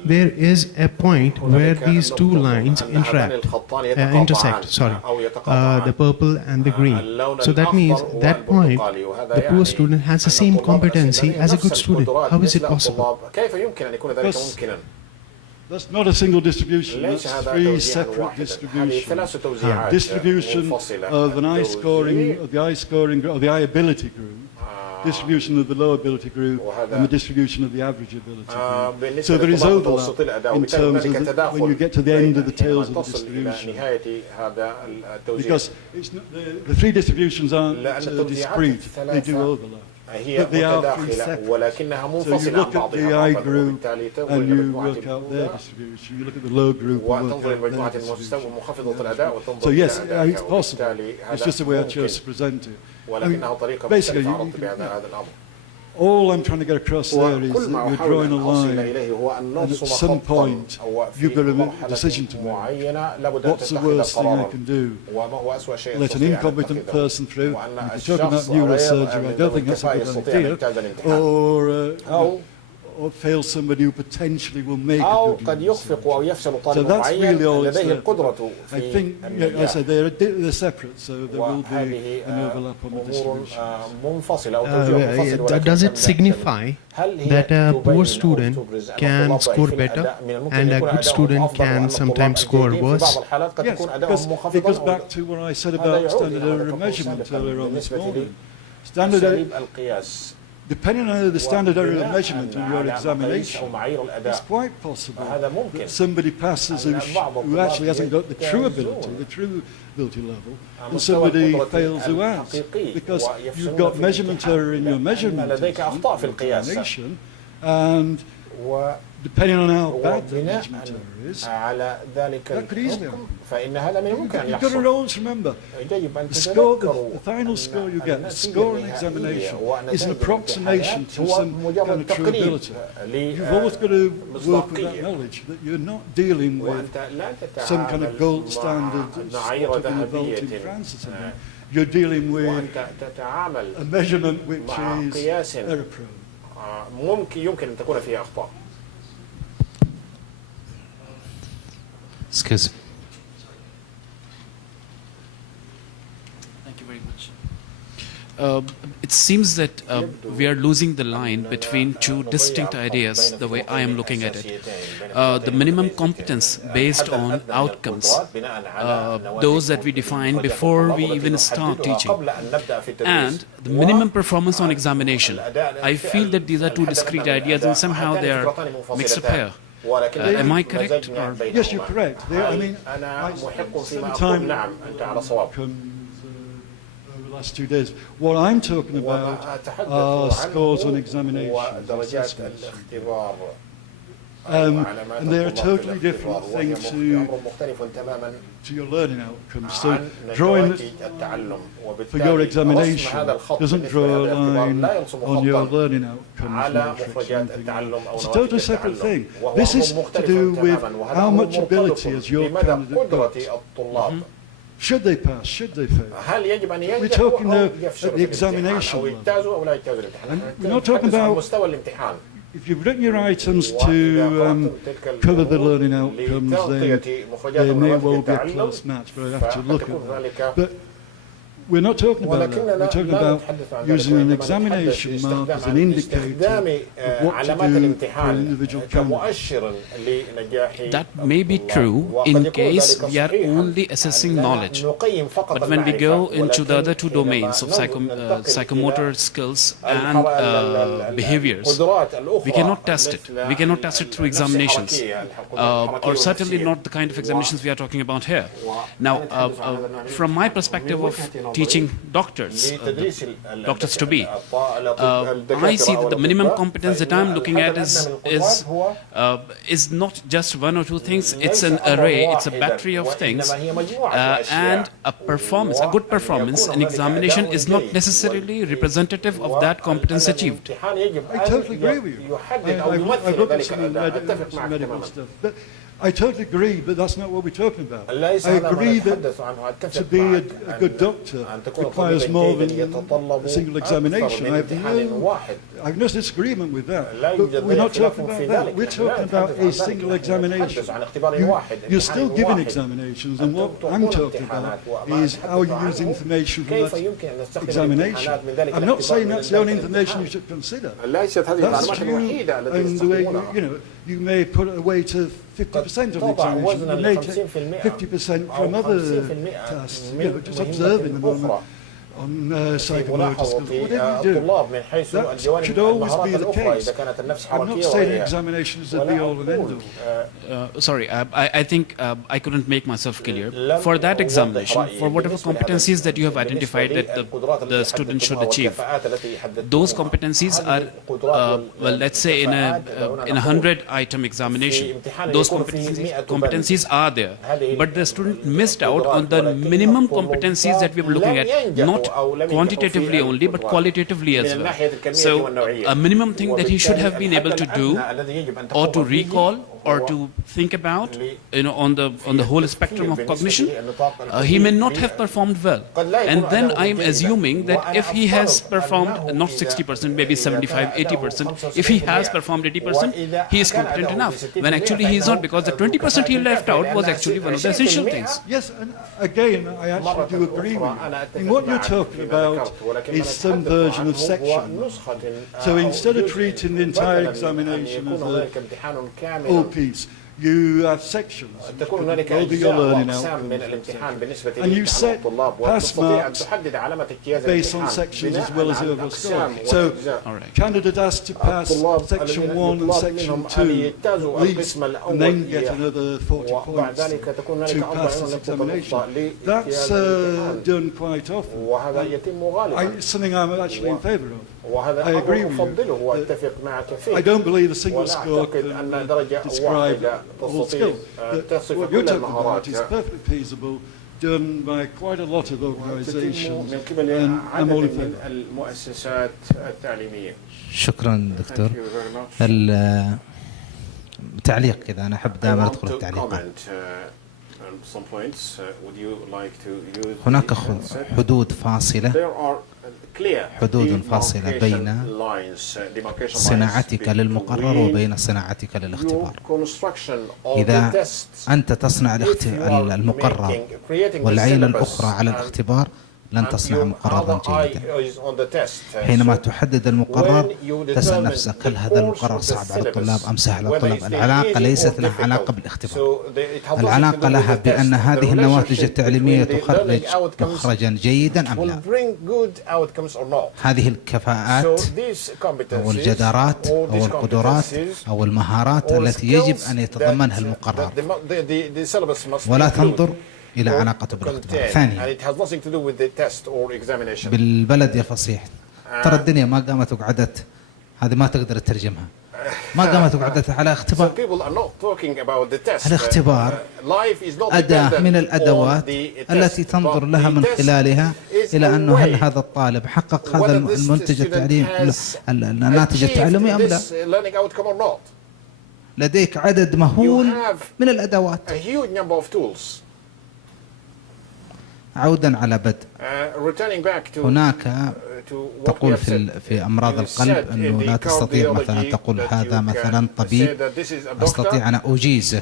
there is a point where these two lines intersect. The purple and the green. So that means that point, the poor student has the same competency as a good student. How is it possible? That's not a single distribution, that's 3 separate distributions. Distribution of an I scoring, of the I ability group, distribution of the low ability group, and the distribution of the average ability group. So there is overlap in terms of when you get to the end of the tails of the distribution. Because it's not, the 3 distributions aren't discrete, they do overlap. But they are 3 separate. So you look at the I group and you work out their distribution. You look at the low group and work out their distribution. So yes, it's possible. It's just the way I chose to present it. I mean, basically, all I'm trying to get across there is that you're drawing a line, and at some point you've got a decision to make. What's the worst thing I can do? Let an incompetent person through. If you're talking about neurosurgery, I don't think that's a good idea. Or fail somebody who potentially will make a good use. So that's really all it's there. I think, I said, they're separate, so there will be an overlap on the distribution. Does it signify that a poor student can score better and a good student can sometimes score worse? Yes, because it goes back to what I said about standard error of measurement earlier on this morning. Depending on the standard error of measurement in your examination, it's quite possible that somebody passes who actually hasn't got the true ability level, and somebody fails who has, because you've got measurement error in your measurement examination, and depending on how bad the وبناء judgment error is, على ذلك that could easily الحكم happen. فإن هذا من الممكن أن You've got to يحصل. always remember, يجب أن the score, تتذكروا the final score you get, the النتيجة score in النهائية examination, is an ونتائج approximation الامتحانات to هو some kind مجرد of true تقريب ability. You've always got to work with that لمصداقية. knowledge that you're not dealing with وأنت لا some kind of تتعامل gold مع standard معايير sort of in a vault in ذهبية France or something. You're dealing with وأنت تتعامل a measurement which مع is قياس error prone. يمكن أن تكون فيه أخطاء. Excuse me. Thank you very much. It seems that we are losing the line between two distinct ideas, the way I am looking at it. The minimum competence based on outcomes, those that we define before we even start teaching, and the minimum performance on examination. I feel that these are two discrete ideas and somehow they are mixed up here. Am I correct? Or? Yes, you're correct. I mean, أنا محق فيما أقول sometime نعم أنت على صواب. over the last 2 days, what I'm talking about are scores on examination. ودرجات الاختبار. And they're a totally different thing أمر مختلف تماما to your learning outcomes. So عن drawing نتائج التعلم for your وبالتالي رسم examination هذا الخط doesn't بالنسبة draw a لهذا الاختبار line لا يرسم on your خطا learning outcomes على metrics or مخرجات anything. التعلم أو It's a نواتج totally separate التعلم thing. وهو This أمر is to مختلف do with تماما وهذا how أمر much ability مرتبط has your بمدى candidate قدرة got. الطلاب. Should they pass? Should they fail? هل يجب أن We're ينجحوا talking أو at يفشلوا the في الامتحان examination أو يجتازوا أو لا يجتازوا الامتحان؟ We're not talking نتحدث عن about مستوى الامتحان. if you've written your items to cover the learning outcomes, then they may well be a close match, but I have to look at that. But we're not talking about that. We're talking about using an examination mark as an indicator of what to do for an individual candidate. That may be true in case we are only assessing knowledge. But when we go into the other two domains of psychomotor skills and behaviors, we cannot test it. We cannot test it through examinations, or certainly not the kind of examinations we are talking about here. Now, from my perspective of teaching doctors, doctors to be, I see that the minimum competence that I'm looking at is not just one or two things. It's an array. It's a battery of things, and a performance, a good performance in examination is not necessarily representative of that competence achieved. I totally agree with you. I've looked at some medical stuff. But I totally agree, but that's not what we're talking about. I agree that to be a good doctor requires more than a single examination. I have no disagreement with that. But we're not talking about that. We're talking about a single examination. You're still giving examinations, and what I'm talking about is how you use information from that examination. I'm not saying that's the only information you should consider. That's true, and the way you may put a weight of 50% of the examination. You may take 50% from other tasks, just observing them on psychomotor skills. Whatever you do, that should always be the case. I'm not saying examinations are the all and end all. Sorry, I think I couldn't make myself clear. For that examination, for whatever competencies that you have identified that the student should achieve, those competencies are, well, let's say in a 100-item examination, those competencies are there. But the student missed out on the minimum competencies that we were looking at, not quantitatively only, but qualitatively as well. So a minimum thing that he should have been able to do, or to recall, or to think about, on the whole spectrum of cognition, he may not have performed well. And then I am assuming that if he has performed not 60%, maybe 75, 80%, if he has performed 80%, he is competent enough. When actually he is not, because the 20% he left out was actually one of the essential things. Yes, and again, I actually do agree with you. And what you're talking about is some version of section. So instead of treating the entire examination as a whole piece, you have sections. Will be your learning outcomes. And you set pass marks based on sections as well as the overall score. So, candidate has to pass section 1 and section 2 at least, and then get another 40 points to pass this examination. That's done quite often. It's something I'm actually in favour of. وهذا أمر أفضله وأتفق معك فيه. I don't believe a single score أعتقد can أن درجة describe واحدة all تستطيع skills. تصف What you're كل talking about المهارات. is perfectly feasible, done by quite a lot of organizations, من قبل and I'm عدد all in من favor. المؤسسات التعليمية. شكرا دكتور. تعليق كذا، أنا أحب دائما أدخل التعليقات. هناك حدود فاصلة بين صناعتك للمقرر وبين صناعتك للاختبار. إذا أنت تصنع المقرر والعين الأخرى على الاختبار لن تصنع مقررا جيدا. حينما تحدد المقرر تسأل نفسك هل هذا المقرر صعب على الطلاب أم سهل على الطلاب؟ العلاقة ليست لها علاقة بالاختبار، العلاقة لها بأن هذه النواتج التعليمية تخرج مخرجا جيدا أم لا. هذه الكفاءات أو الجدارات أو القدرات أو المهارات التي يجب أن يتضمنها المقرر، ولا تنظر إلى علاقته بالاختبار. ثانيا، بالبلد يا فصيح، ترى الدنيا ما قامت وقعدت، هذه ما تقدر تترجمها، ما قامت وقعدت على اختبار. الاختبار أداة من الأدوات التي تنظر لها من خلالها إلى أنه هل هذا الطالب حقق هذا المنتج التعليمي، الناتج التعليمي أم لا. لديك عدد مهول من الأدوات. عودا على بدء، هناك تقول في أمراض القلب أنه لا تستطيع مثلا تقول هذا مثلا طبيب أستطيع أن أجيزه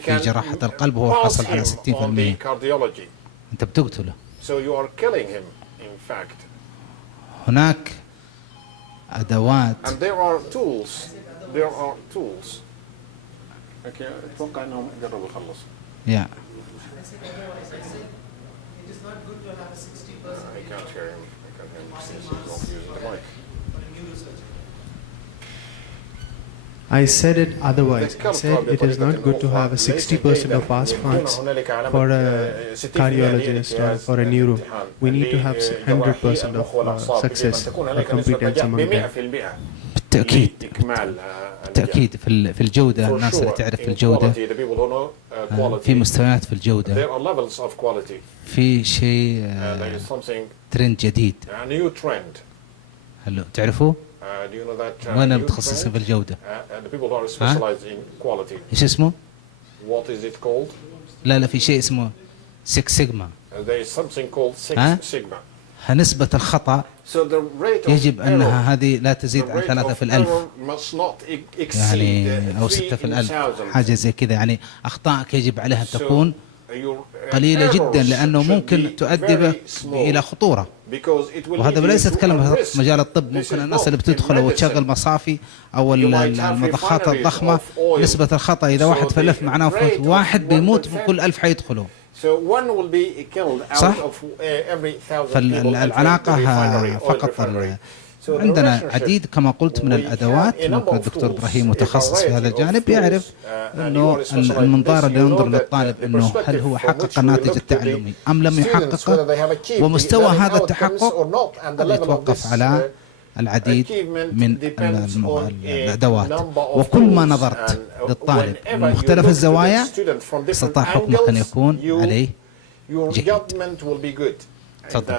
في جراحة القلب وهو حصل على 60%، أنت بتقتله. هناك أدوات. أتوقع أنهم قربوا يخلصوا. I said it otherwise. I said it is not good to have a 60% of pass marks for a cardiologist or for a neuro. We need to have 100% of success or competence among them. بالتأكيد في الجودة، الناس اللي تعرف الجودة في مستويات في الجودة، في شيء ترند جديد. هل تعرفوه؟ وين متخصصين في الجودة؟ ايش اسمه؟ لا في شيء اسمه 6 سيجما. نسبة الخطأ يجب أنها هذه لا تزيد عن 3 في الألف، يعني أو 6 في الألف، حاجة زي كذا. يعني أخطائك يجب عليها أن تكون قليلة جدا، لأنه ممكن تؤدي بك إلى خطورة. وهذا ليست كلمة في مجال الطب، ممكن الناس اللي بتدخل وتشغل مصافي أو المضخات الضخمة، نسبة الخطأ إذا 1 في 1000 معناه واحد بيموت من كل 1000 حيدخلوا. صح؟ فالعلاقة فقط عندنا عديد كما قلت من الأدوات. ممكن الدكتور إبراهيم متخصص في هذا الجانب يعرف أنه المنظار اللي ينظر للطالب أنه هل هو حقق الناتج التعلمي أم لم يحققه، ومستوى هذا التحقق يتوقف على العديد من الأدوات. وكل ما نظرت للطالب من مختلف الزوايا استطاع حكمك أن يكون عليه جيد. تفضل.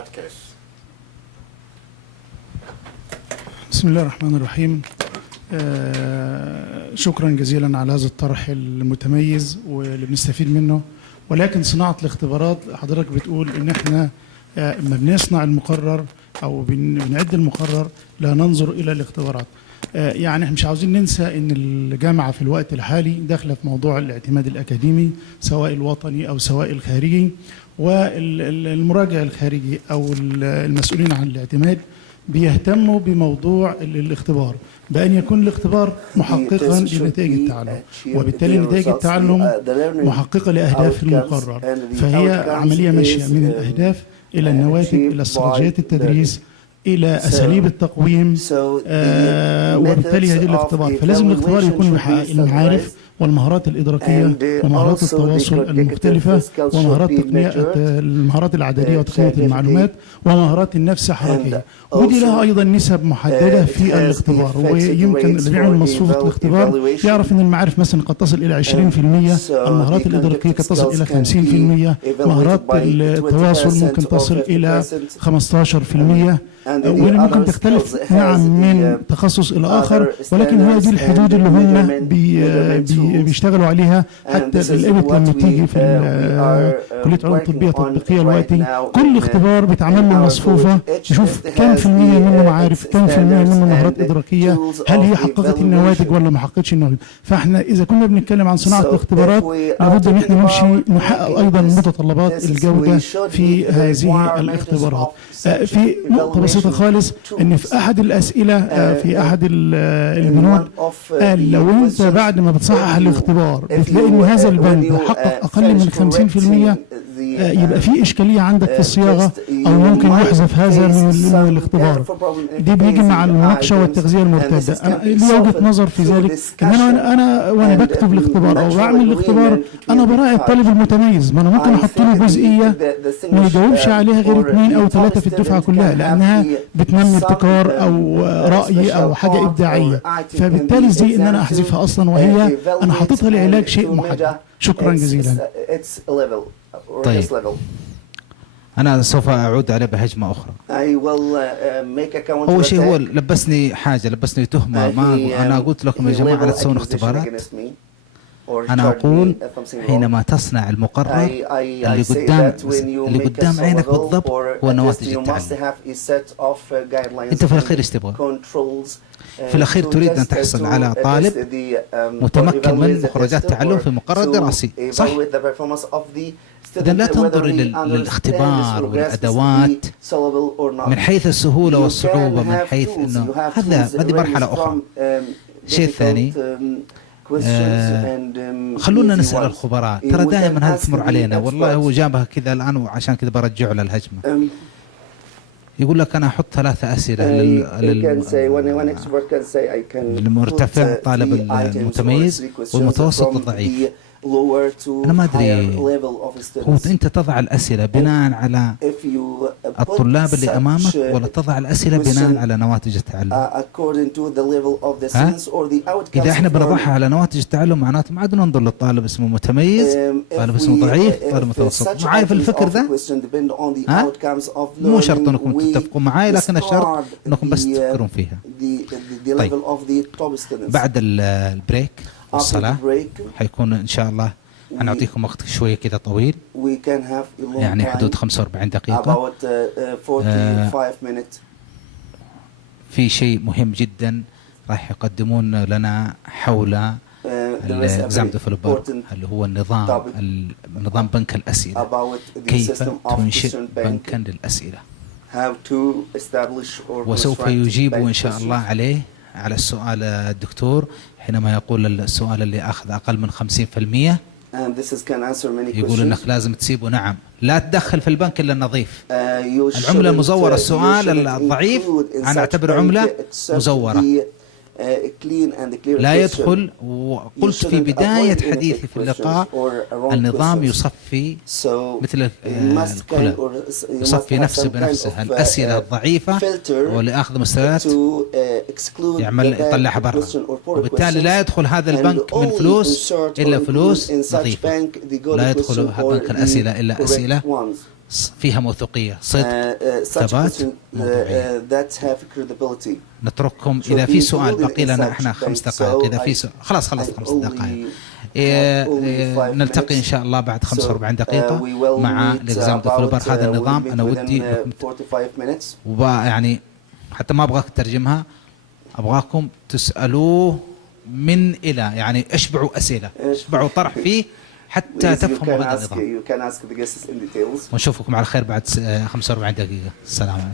بسم الله الرحمن الرحيم. شكرا جزيلا على هذا الطرح المتميز واللي بنستفيد منه. ولكن صناعة الاختبارات، حضرتك بتقول ان احنا لما بنصنع المقرر او بنعد المقرر لا ننظر الى الاختبارات. يعني احنا مش عاوزين ننسى ان الجامعة في الوقت الحالي داخلة في موضوع الاعتماد الأكاديمي سواء الوطني او سواء الخارجي، والمراجع الخارجي او المسؤولين عن الاعتماد بيهتموا بموضوع الاختبار بأن يكون الاختبار محققا لنتائج التعلم، وبالتالي نتائج التعلم محققة لأهداف المقرر. فهي عملية ماشية من الأهداف إلى النواتج إلى استراتيجيات التدريس إلى أساليب التقويم، وبالتالي هذه الاختبار. فلازم الاختبار يكون محقق المعارف والمهارات الإدراكية ومهارات التواصل المختلفة ومهارات تقنية المهارات العددية وتقنية المعلومات ومهارات النفس الحركية، ودي لها أيضا نسب محددة في الاختبار. ويمكن اللي بيعمل مصفوفة الاختبار يعرف أن المعارف مثلا قد تصل إلى 20%، المهارات الإدراكية قد تصل إلى 50%، مهارات التواصل ممكن تصل إلى 15%، واللي ممكن تختلف نعم من تخصص إلى آخر، ولكن هي دي الحدود اللي هم بيشتغلوا عليها. حتى الإبت لما تيجي في كلية علوم طبية تطبيقية الوقتي كل اختبار بيتعمل له مصفوفة يشوف كم في المية منه معارف، كم في المية منه مهارات إدراكية، هل هي حققت النواتج ولا ما حققتش النواتج. فاحنا إذا كنا بنتكلم عن صناعة الاختبارات لابد أن احنا نمشي نحقق أيضا متطلبات الجودة في هذه الاختبارات. في نقطة بسيطة خالص، ان في احد الاسئلة في احد البنود قال لو انت بعد ما بتصحح الاختبار بتلاقي ان هذا البند حقق اقل من 50% يبقى في اشكالية عندك في الصياغة او ممكن يحذف هذا من الاختبار. دي بيجي مع المناقشة والتغذية المرتدة. انا لي وجهة نظر في ذلك ان انا وانا بكتب الاختبار او بعمل الاختبار انا براعي الطالب المتميز، ما انا ممكن احط له جزئية ما يجاوبش عليها غير 2 أو 3 في الدفعة كلها لانها بتنمي ابتكار او رأي او حاجة ابداعية، فبالتالي زي ان انا احذفها اصلا وهي انا حاططها لعلاج شيء محدد. شكرا جزيلا. طيب أنا سوف أعود عليه بهجمة أخرى. أول شيء هو لبسني تهمة. ما أنا قلت لكم يا جماعة لا تسوون اختبارات. أنا أقول حينما تصنع المقرر اللي قدام عينك بالضبط هو نواتج التعلم. أنت في الأخير ايش تبغى؟ في الأخير تريد أن تحصل على طالب متمكن من مخرجات التعلم في مقرر دراسي، صح؟ إذا لا تنظر للاختبار والأدوات من حيث السهولة والصعوبة، من حيث أنه هذه مرحلة أخرى. شيء ثاني، خلونا نسأل الخبراء، ترى دائما هذا تمر علينا. والله هو جابها كذا الآن وعشان كذا برجعه للهجمة. يقول لك أنا أحط 3 أسئلة للمرتفع، طالب المتميز، والمتوسط الضعيف. أنا ما أدري، هو أنت تضع الأسئلة بناء على الطلاب اللي أمامك ولا تضع الأسئلة بناء على نواتج التعلم؟ إذا إحنا بنضعها على نواتج التعلم معناته ما عاد ننظر للطالب اسمه متميز، طالب اسمه ضعيف، طالب متوسط. معاي في الفكر ذا؟ مو شرط أنكم تتفقوا معاي، لكن الشرط أنكم بس تفكرون فيها. طيب بعد البريك والصلاة حيكون إن شاء الله هنعطيكم وقت شوية كذا طويل، يعني حدود 45 دقيقة. في شيء مهم جدا راح يقدمون لنا حول الإكزام ديفلوبر اللي هو نظام بنك الأسئلة، كيف تنشئ بنكا للأسئلة، وسوف يجيب إن شاء الله على السؤال الدكتور حينما يقول السؤال اللي أخذ أقل من 50%، يقول إنك لازم تسيبه. نعم، لا تدخل في البنك إلا النظيف. العملة المزورة، السؤال الضعيف أنا أعتبر عملة مزورة، لا يدخل. وقلت في بداية حديثي في اللقاء النظام يصفي مثل الكلى، يصفي نفسه بنفسه. الأسئلة الضعيفة واللي أخذ مستويات يطلعها برا، وبالتالي لا يدخل هذا البنك من فلوس إلا فلوس نظيفة. لا يدخل هذا بنك الأسئلة إلا أسئلة فيها موثوقية، صدق، ثبات، موضوعية. نترككم إذا في سؤال باقي لنا احنا 5 دقائق. إذا في سؤال خلاص 5 دقائق. نلتقي إن شاء الله بعد 45 دقيقة مع الإكزام ديفلوبر. هذا النظام أنا ودي يعني حتى ما أبغاك تترجمها، أبغاكم تسألوه من إلى، يعني اشبعوا أسئلة، اشبعوا طرح فيه حتى تفهموا هذا النظام. ونشوفكم على خير بعد 45 دقيقة. السلام عليكم.